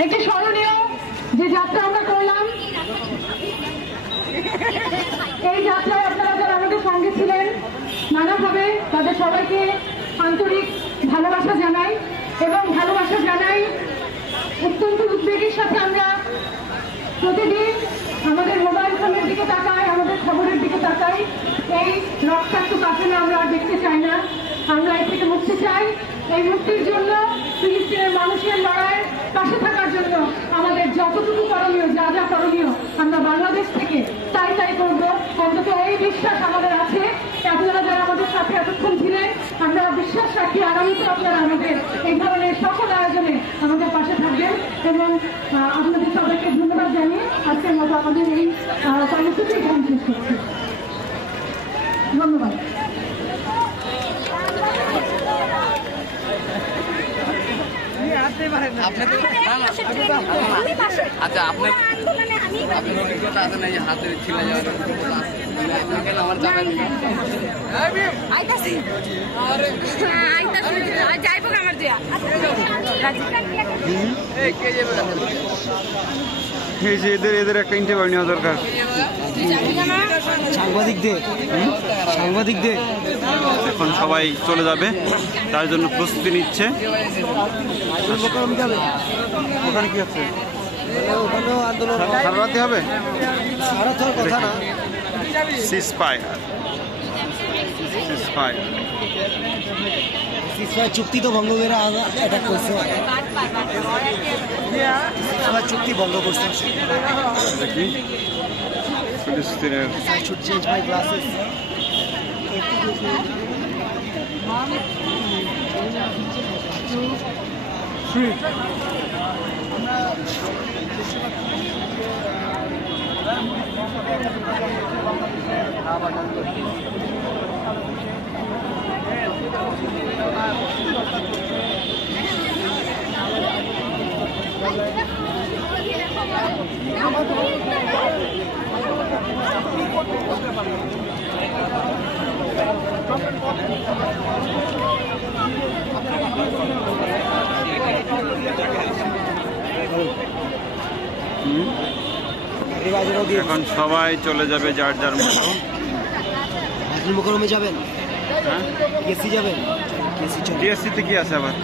একটি স্মরণীয় যে যাত্রা আমরা করলাম, এই যাত্রায় আপনারা যারা আমাদের সঙ্গে ছিলেন নানাভাবে তাদের সবাইকে আন্তরিক ভালোবাসা জানাই এবং ভালোবাসা জানাই। অত্যন্ত উদ্বেগের সাথে আমরা প্রতিদিন আমাদের মোবাইল ফোনের দিকে তাকাই, আমাদের খবরের দিকে তাকাই। এই রক্তাক্ত কাফেলা আমরা আর দেখতে চাই না। আমরা এর থেকে মুক্তি চাই। এই মুক্তির জন্য ফিলিস্তিনের মানুষের লড়াইয়ের পাশে থাকার জন্য আমাদের যতটুকু করণীয়, যা যা করণীয় আমরা বাংলাদেশ থেকে তাই করবো। অন্তত এই বিশ্বাস আমাদের আছে। আপনারা যারা আমাদের সাথে এতক্ষণ ছিলেন, আমরা বিশ্বাস রাখি আগামীতে আপনারা আমাদের এই ধরনের সকল আয়োজনে আমাদের পাশে থাকবেন। এবং আপনাদের সবাইকে ধন্যবাদ জানিয়ে আজকের মতো আমাদের এই কর্মসূচি এখানে শেষ করছি। ধন্যবাদ। আচ্ছা, আপনার অভিজ্ঞতা আছে না হাতের ছিলা যাওয়ার আমার এদের একটা ইন্টারভিউ নেওয়া দরকার। সাংবাদিকদের এখন সবাই চলে যাবে, তার জন্য প্রস্তুতি নিচ্ছে। ওখানে কি হচ্ছে? সারা রাতে হবে কথা না। চুক্তি তো ভঙ্গ করে অ্যাটাক করছে, চুক্তি ভঙ্গ করছে। দেখি ফিলিস্তিনের এখন সবাই চলে যাবে যার যার মতো। মুখরমে যাবেন? হ্যাঁ, কেসি যাবেন? টিএসসিতে কি আছে আবার?